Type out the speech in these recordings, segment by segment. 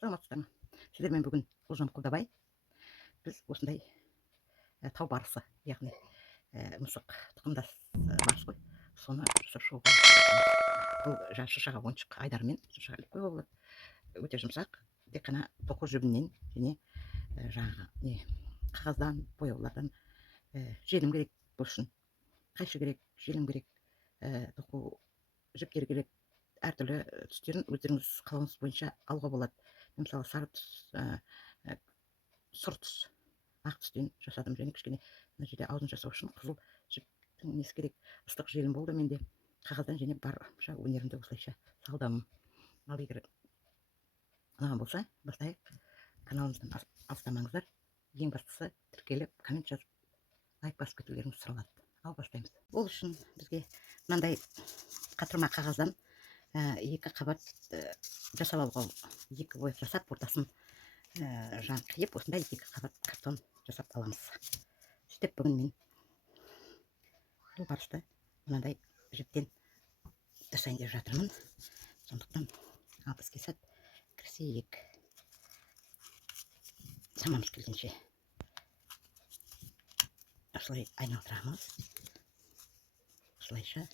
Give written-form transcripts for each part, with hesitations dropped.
саламатсыздар ма? Сіздермен бүгін Ұлжан Құлдабай біз осындай тау барысы, яғни мысық тұқымдас барыс қой, соны жасап шығуға бұл жаңағы шыршаға ойыншық айдарымен шыршаға іліп қоюға болады. Өте жұмсақ, тек қана тоқу жібінен және жаңағы не қағаздан, бояулардан желім керек бұл үшін. Қайшы керек, желім керек, тоқу жіптері керек, әртүрлі түстерін өздеріңіз қалауыңыз бойынша алуға болады. Мысалы сары түс, сұр түс, ақ түстен жасадым, және кішкене мына жерде аузын жасау үшін қызыл жіптің несі керек. Ыстық желім болды менде, қағаздан және барша өнерімді осылайша салдым. Ал егер ұнаған болса бастайық. Каналымыздан алыстамаңыздар. Ең бастысы тіркеліп коммент жазып лайк басып кетулеріңіз сұралады. Ал бастаймыз. Ол үшін бізге мынандай қатырма қағаздан екі қабат жасап алуға, екі ойып жасап ортасын жан қиып осындай екі қабат картон жасап аламыз. Сөйтіп бүгін мен бұл барысты мынандай жіптен жасайын деп жатырмын. Сондықтан ал іске сәт кірісейік. Шамамыз келгенше осылай айналдырамыз. Осылайша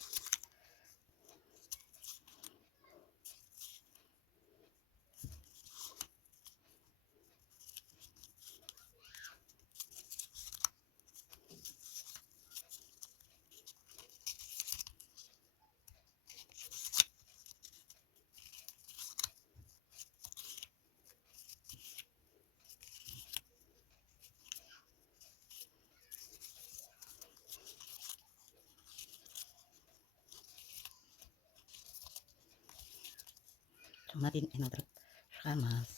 соңына дейін айналдырып шығамыз.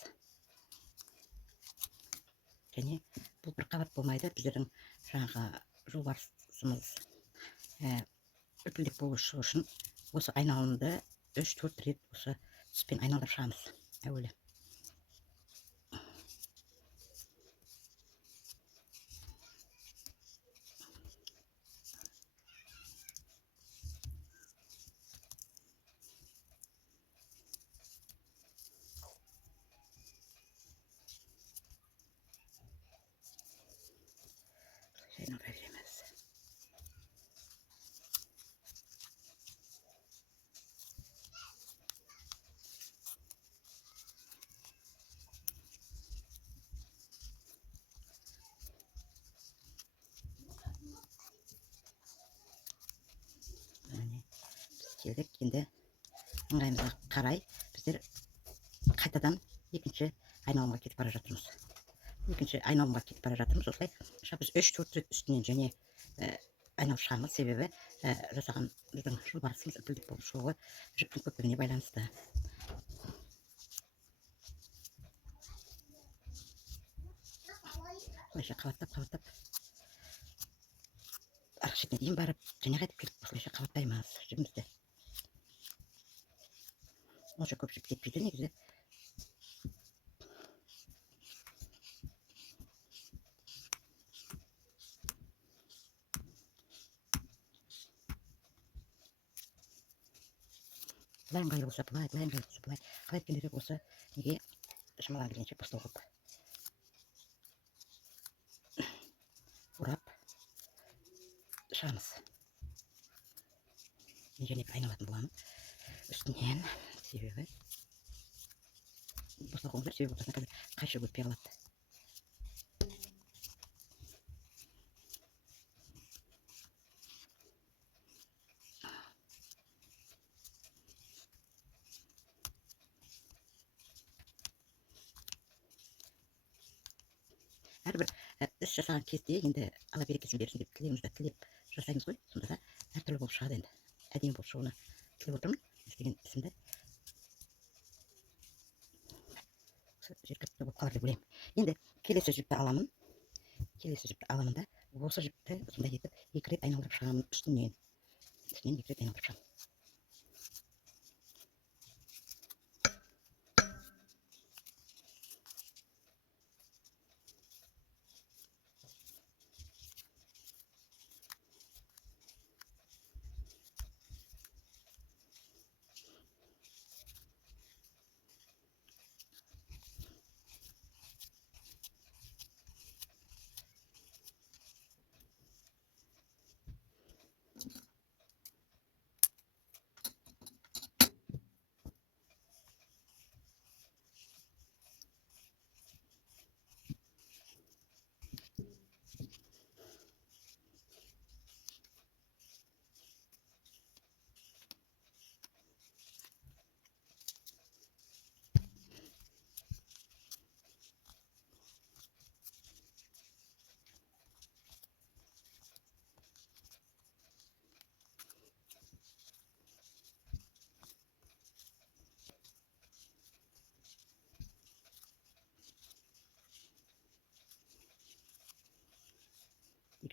Және бұл бір қабат болмайды. Біздердің жаңағы жолбарысымыз үлпілдек болу үшін осы айналымды 3-4 рет осы түспен айналдырып шығамыз әуелі. Айналдыра береміз. Келдік, енді ыңғайымызға қарай біздер қайтадан екінші айналымға кетіп бара жатырмыз. Осылай біз 3-4 рет үстінен және айналып шығамыз. Себебі жасаған біздің жолбарысымыз үлпілдек болып шығуы жіптің көптігіне байланысты. Осылайша қабаттап арғы шетіне дейін барып және қайтып келіп осылайша қабаттаймыз жібімізді. Онша көп жіп кетпейді негізі. Былай ыңғайлы болса былай, былай ыңғайлы болса былай. Қалай еткендері осы неге шамалған келгенше бастау қылып ұрап шығамыз. Мен және айналатын боламын үстінен, себебі босқа қоңыздар, себебі ортасына қазір қайшы өтпей қалады. Әрбір іс жасаған кезде енді Алла берекесін берсін деп тілегімізді тілеп жасаймыз ғой. Сонда да әртүрлі болып шығады енді. Әдемі болып шығуына тілеп отырмын. Істеген ісімді жеткілікті болып қалар деп ойлаймын. Енді келесі жіпті аламын. Да осы жіпті сондай етіп екі рет айналдырып шығамын үстінен. Екі рет айналдырып шығамын.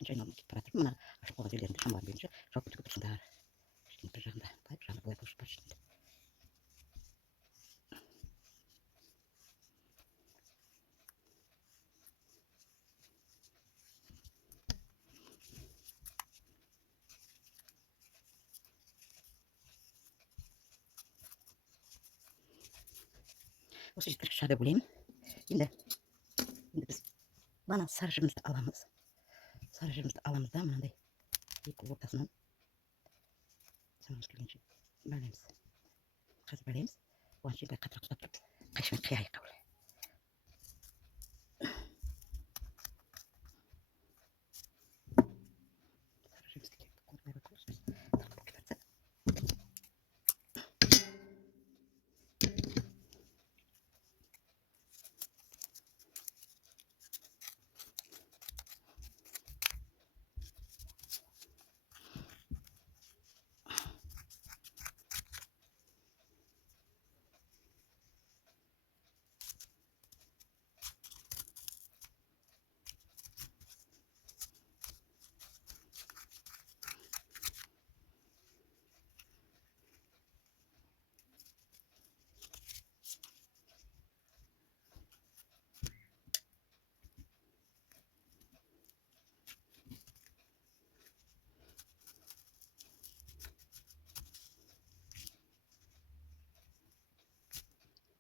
екінші айналымға кетіп бара жатырмын. Мына ашық болған жерлерінде шамаларым келгенше жауып кетуге тырысыңдар. Кішкене бір жағында былай, бір жағында былай қылып бара жатырмын. Осы жеткілікті шығар деп ойлаймын. Енді біз мына сары жібімізді аламыз. Сары жібімізді аламыз да мынандай екі ортасынан шамамыз келгенше байлаймыз. Қазір байлаймыз. Оған шейін былай қаттырақ ұстап тұрып қайшымен қияйық қабыл. Сары жібімізге қолдай bakıyoruz. Takıp giderse.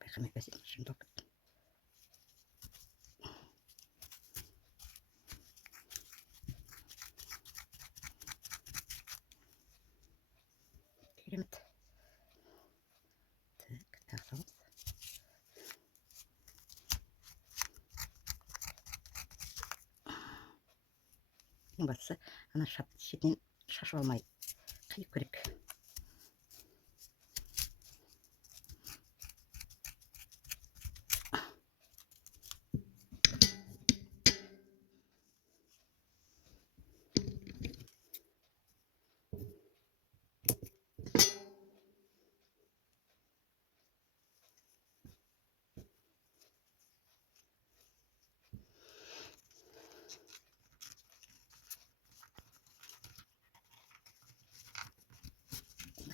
Baykamayı basayım. Şimdi okudum. Керемет. Так, тағыса ең бастысы ана шетінен шашып алмай қиып керек.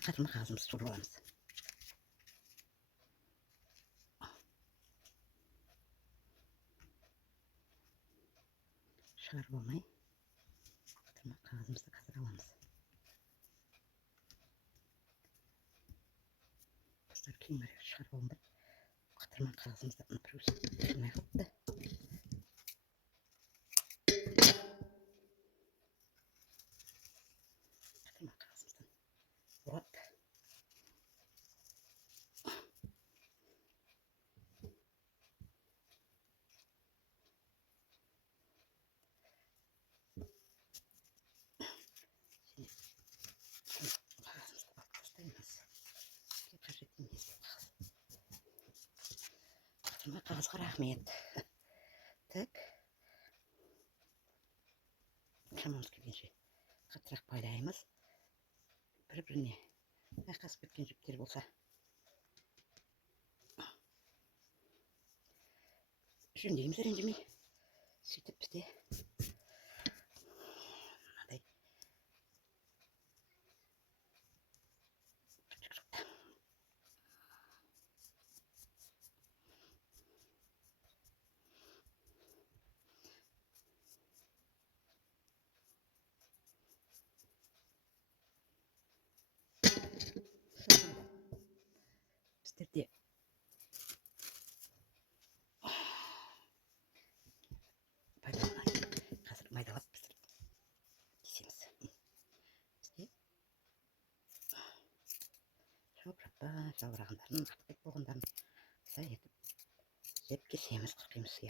Қатырма қағазымызды суырып аламыз. Шығарып алмай қатырма қағазымызды қазір аламыз. Достар, кейін шығарып алыңдар. Қатырма қағазымызды біреусі қимай қалыпты. Қатырма қағазымыздан бұрап қағазымызды алып тастаймыз. Қажет емес қағаз. Қатырма қағазға рахмет. Так. Шамамыз келгенше қаттырақ байлаймыз. Бір-біріне айқасып кеткен жіптер болса жөндейміз ренжімей. Сөйтіп бізде мынадай біздерде қазір майдалап кесеміз. Бізде жаурағандарын, артық болғандарын сай етіп жеп кесеміз, қырқимыз.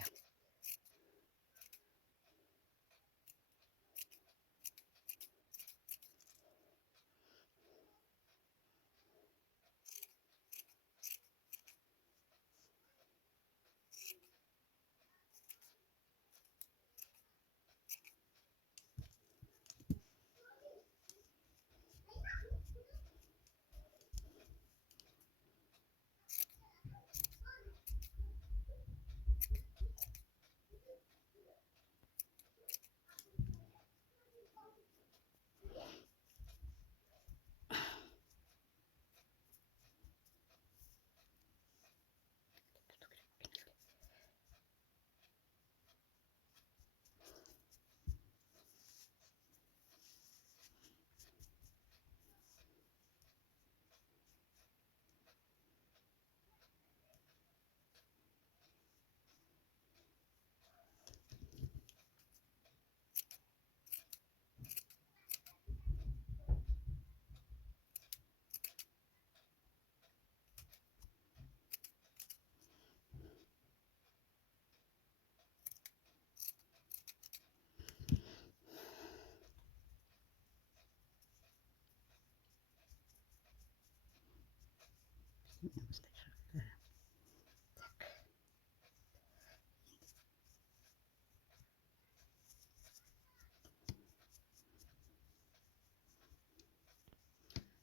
осындай так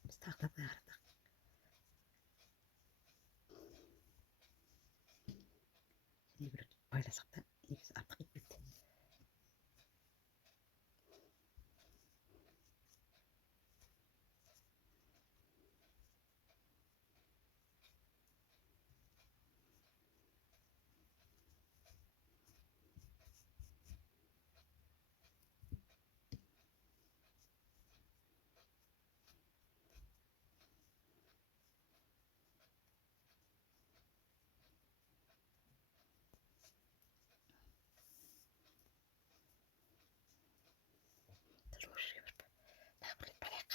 біз тағы да былай қарадық. Егер байласақ та негізі артық кетпейді. Даже осы жерге барып тағы бір рет барайық.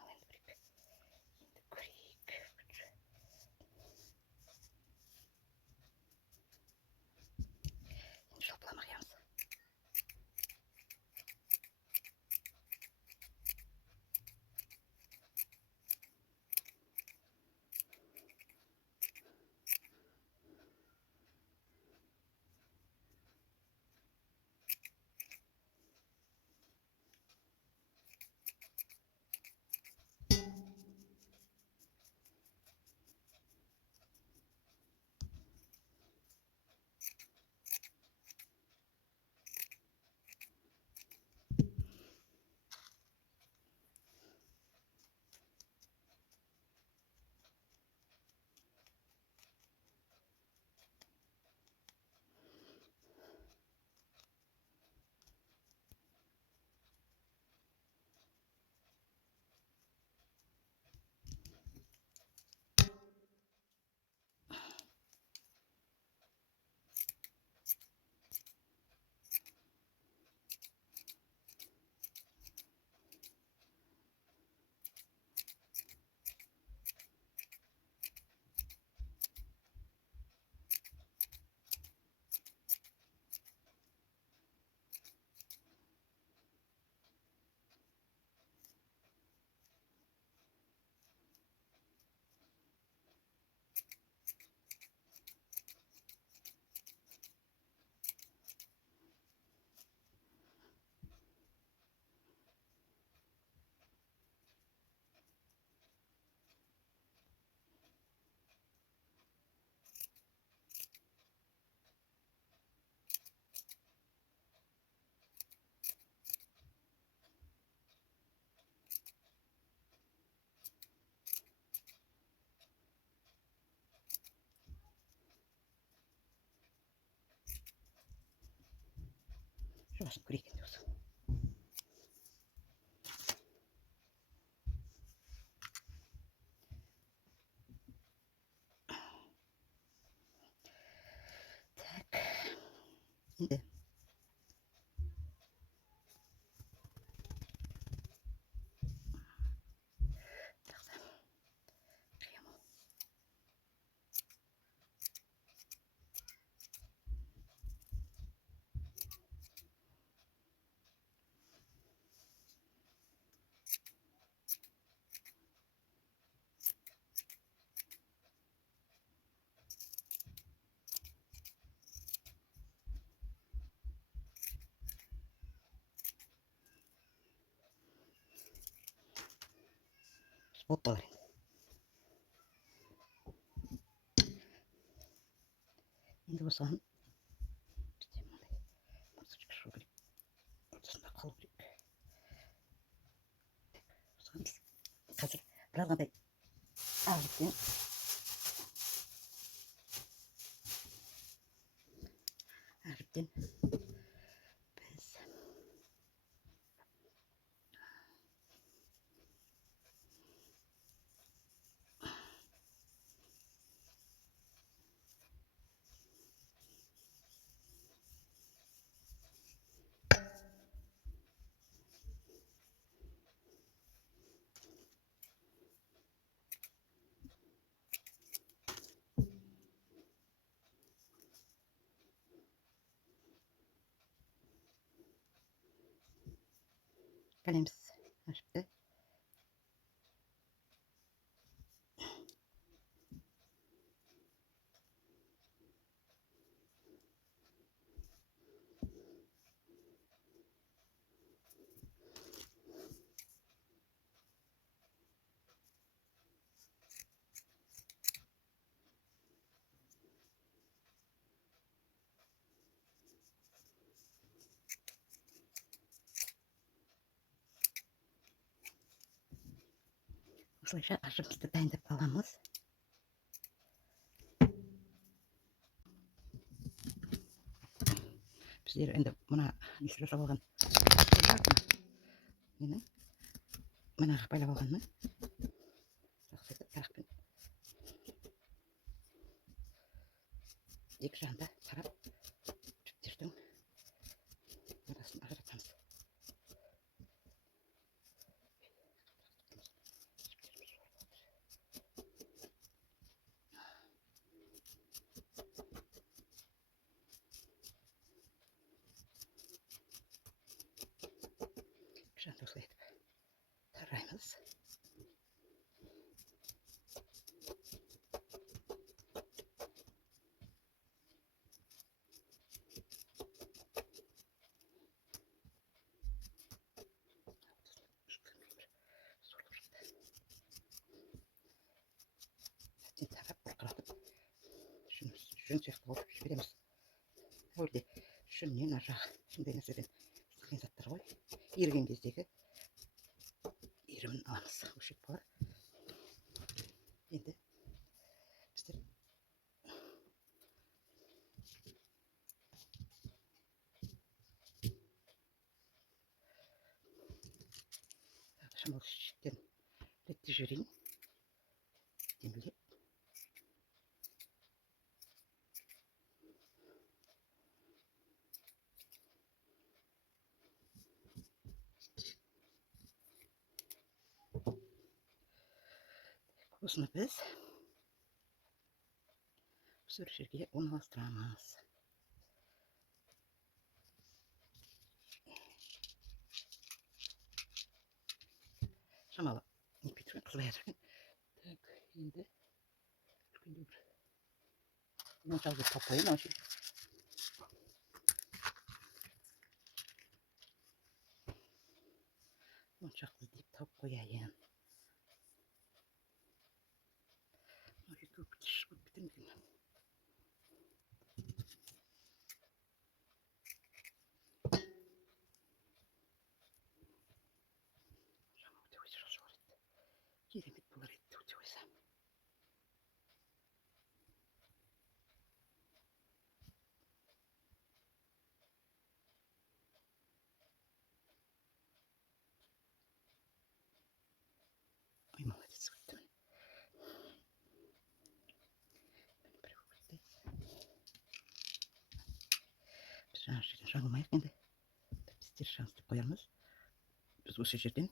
Ал енді көрейік. Енді жалпылама қиямыз. Жобасын көрейік енді осы. Так, енді қиямын. Болып қалар енді. Енді осыған бізде мынандай мансочка шығу керек. Ортасында қалу керек. Осыған біз қазір бір алғандай ағытпен біз Пәлеміз ашыпты. Осылайша ашымызды дайындап аламыз. Біздер енді мына несі жасап алған менің мынаға байлап алғанмын. Жақсы тарақпен екі жағында тарап жіптердің арасын ажыратамыз. Жағында осылай етіп тараймыз. Тарап бұрқыратып жүн сияқты болып жібереміз. Әуелде жүннен ар жағы шындай нәрседен істелген заттар ғой. Еріген кездегі иірімін аламыз. Өшек болар. Енді біздер шамалы шеттен реттеп жіберейін. Демілдеп. Осыны біз осы жерге орналастырамыз. Шамалы нетпей тұрған қызбай жатыр. Енді үлкендеу бір моншақты тауып қояйын. Моншақты іздеп тауып қояйын. Көп бітірмеген. Керемет болар еді өте қойса. Ой, молодец. Біз жаңа жерден жаңылмайық енді. Біздер шанс деп қоямыз. Біз осы жерден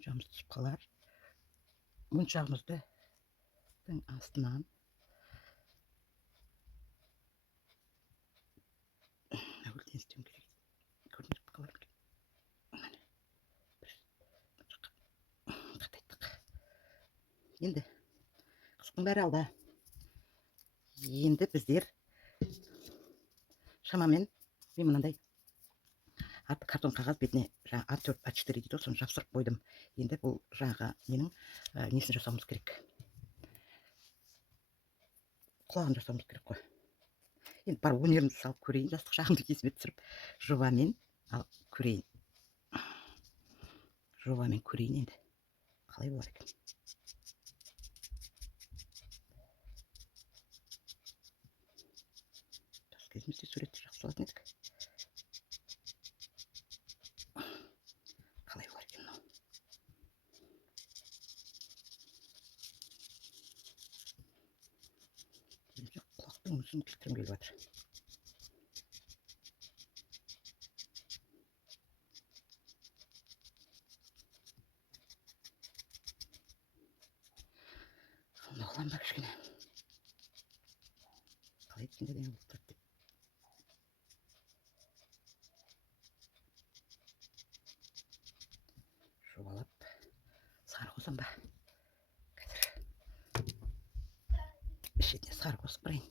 моншағымыз түсіп қалар. Моншағымызды астынан әуелден істеуім керек. Көрініп қалар екен. Қатайттық. Енді қыстың бәрі алда. Енді біздер шамамен мен мынандай картон қағаз бетіне жаңа А4, А4 дейді, соны жапсырып қойдым. Енді бұл жаңағы менің несін жасауымыз керек. Құлағын жасауымыз керек қой. Енді бар өнерімді салып көрейін. Жастық шағымды есіме түсіріп жобамен көрейін. Жобамен көрейін енді. Қалай болар екен. Жас кезімізде суретті жақсы салатын едік. қыламын ба кішкене. Қалай еткенде де болып тұрады деп. Жобалап сары қосам ба? Қазір шетіне сары қосып барайын.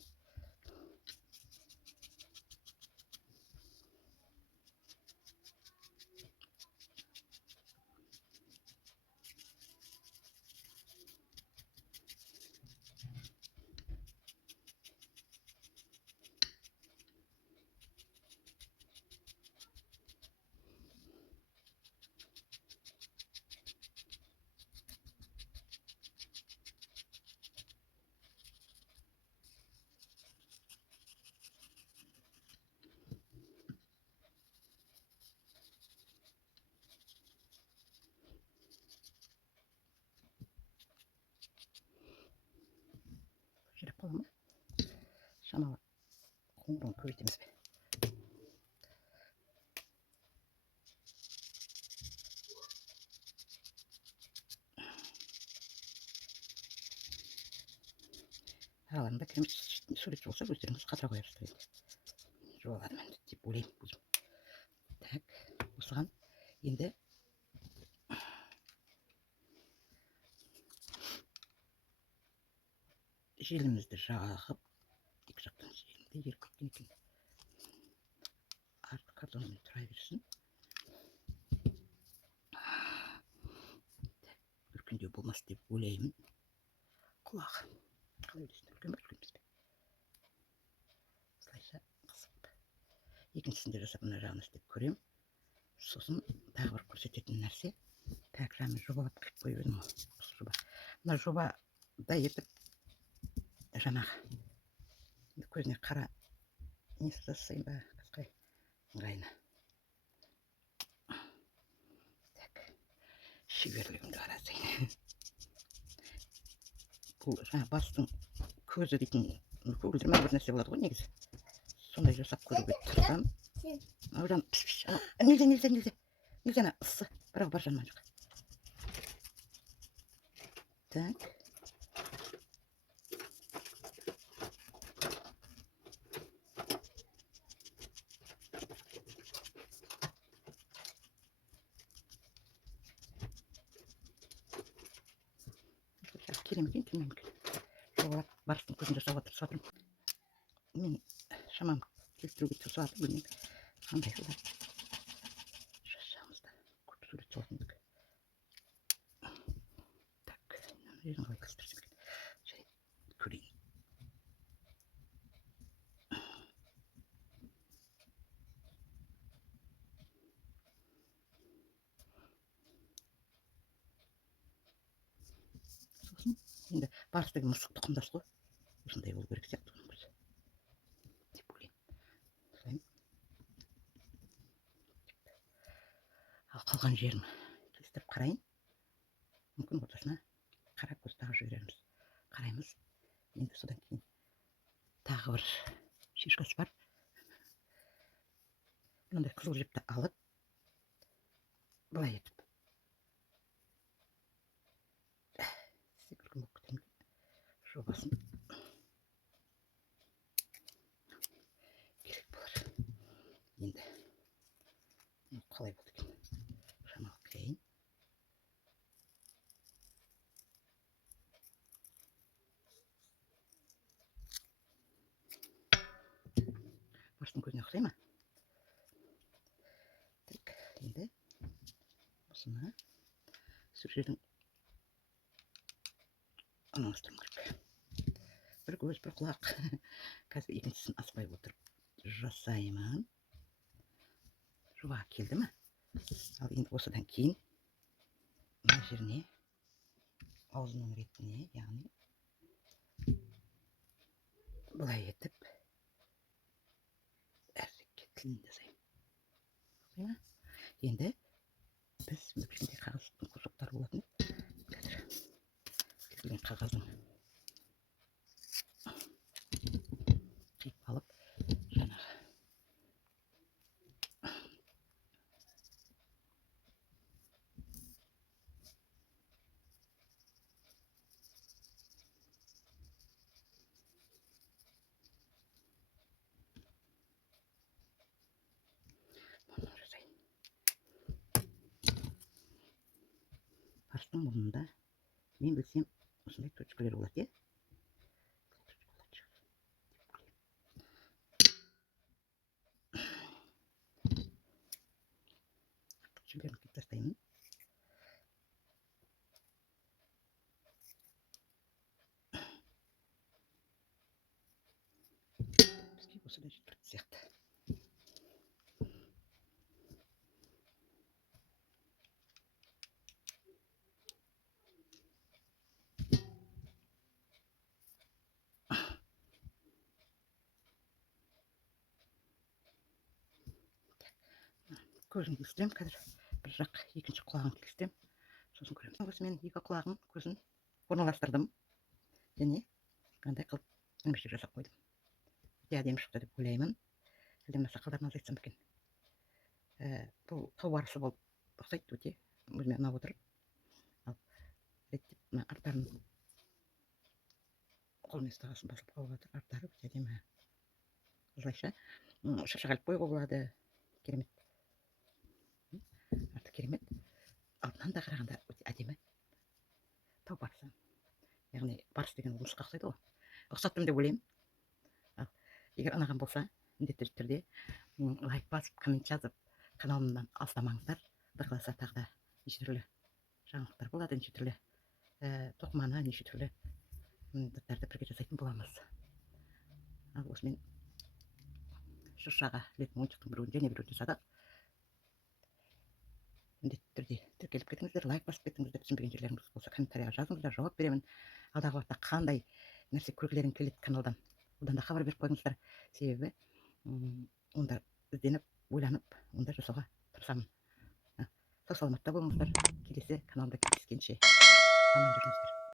Жіберіп қаламын ба? Шамалы қоңырауын көбейтеміз бе? Араларында керемет суретші болса өздеріңіз қатыра қоярсыздар енді. Жоғалады мен деп ойлаймын өзім. Так, осыған енді желімізді жағып, екі жақтан желімді еріп кеткен екен. Арты картонмен тұра берсін. Үлкендеу болмас деп ойлаймын. Құлағы. Қалай ойлайсың, үлкен бе, үлкен емес пе? Осылайша қысып. Екіншісінде жасап мына жағын істеп көремін. Сосын тағы бір көрсететін нәрсе. Так, жаңа жобалап қойып қойып едім ғой. Осы жоба. Мына жобада етіп жаңағы көзіне қара несі жасайын ба, қысқай ыңғайына. Так, шеберлігімді қарасайын. Бұл жаңа бастың көзі дейтін көгілдірме бір нәрсе болады ғой негізі. Сондай жасап көруге тырысам. Одан нельзя ана ыссы, бірақ бар жанман жоқ. Так. Келемекен, келмемекен. Жолап барыстың көзін жасауға тырысып жатырмын. Мен шамам келтіруге тырысып жатырмын, білмеймін. Қандай қылар. Жасамызда көп сурет салатындық. Так, жерін қалай кірістірсем екен. Жай көрейін. Сосын енді барыстағы мысық тұқымдас қой. Осындай болу керек сияқты оның көзі. Деп ойлаймын. Ал қалған жерін келістіріп қарайын. Мүмкін ортасына қара көз тағы жіберерміз. Қараймыз. Енді содан кейін тағы бір шешкасы бар. Мынандай қызыл жіпті алып, былай етіп. Секіргім болып кетемін. Жобасын керек болар. Енді қалай болды екен? Шамалы қиын. Барыстың көзіне ұқсай ма? Так, енді осыны сол жердің анастырым керек. Бір көз, бір құлақ. Қазір екіншісін аспай отырып жасаймын. Жоба келді ме? Ал енді осыдан кейін мына жеріне аузының ретіне, яғни былай етіп әрекет тілін жасаймын. Енді біз өкшінде қағаздың кусоктары болатын. Қазір келген қағаздың қиып алып, жаңағы ағаштың мұрнында мен білсем осындай точкалар болады, иә. Шүлгерін киіп тастаймын. Бізге осыдай жеткілікті сияқты. Көзін келістіремін қазір. Бір жақ екінші құлағын келістіремін. Сосын көреміз. Осы мен екі құлағын, көзін орналастырдым. Және мынандай қылып ілмешек жасап қойдым. Өте әдемі шықты деп ойлаймын. Әлде мына сақалдарын азайтсам екен. Бұл тау арысы болып ұқсайды өте. Өзіме ұнап отыр. Ал реттеп мына арттарын қолмен ұстағасын басылып қалып жатыр. Арттары өте әдемі. Осылайша шырша қылып қоюға болады. Керемет. Арты керемет. Алдынан да қарағанда өте әдемі. Тау барысы. Яғни барыс деген ол мысыққа ұқсайды ғой. Ұқсаттым деп ойлаймын. Ал егер ұнаған болса, міндетті түрде лайк басып, коммент жазып, каналымнан алыстамаңыздар. Құдай қаласа тағы да неше түрлі жаңалықтар болады, неше түрлі тоқыманы, неше түрлі заттарды бірге жасайтын боламыз. Ал осымен шыршаға ілетін ойыншықтың біреуін және біреуін жасадық. Міндетті түрде тіркеліп кетіңіздер, лайк басып кетіңіздер. Түсінбеген жерлеріңіз болса комментарияға жазыңыздар, жауап беремін. Алдағы уақытта қандай нәрсе көргілерің келеді каналдан, одан да хабар беріп қойыңыздар. Себебі онда ізденіп, ойланып, онда жасауға тырысамын. Сау саламатта болыңыздар. Келесі каналда кездескенше аман жүріңіздер.